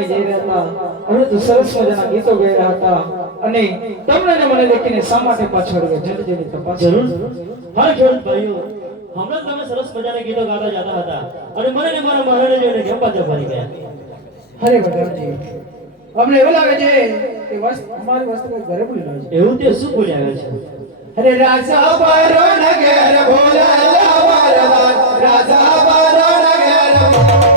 અમે જઈ રહ્યા હતા હવે તો સરસ મજાના ગીતો ગાઈ રહ્યા હતા અને તમને ને મને દેખીને શા માટે પાછળ ગયા જલ્દી તપાસ જરૂર હા ખેડૂત ભાઈઓ હમણાં તમે સરસ મજાના ગીતો ગાતા જતા હતા અને મને ને મારા મહારાજે જોઈને કેમ પાછા ફરી ગયા અરે બધાજી અમને એવું લાગે છે કે અમારી વસ્તુ કોઈ ઘરે ભૂલી લાગે છે એવું તે શું બોલી આવ્યા છે અરે રાજા બારો નગર ભોલા વરદાન રાજા બારો નગર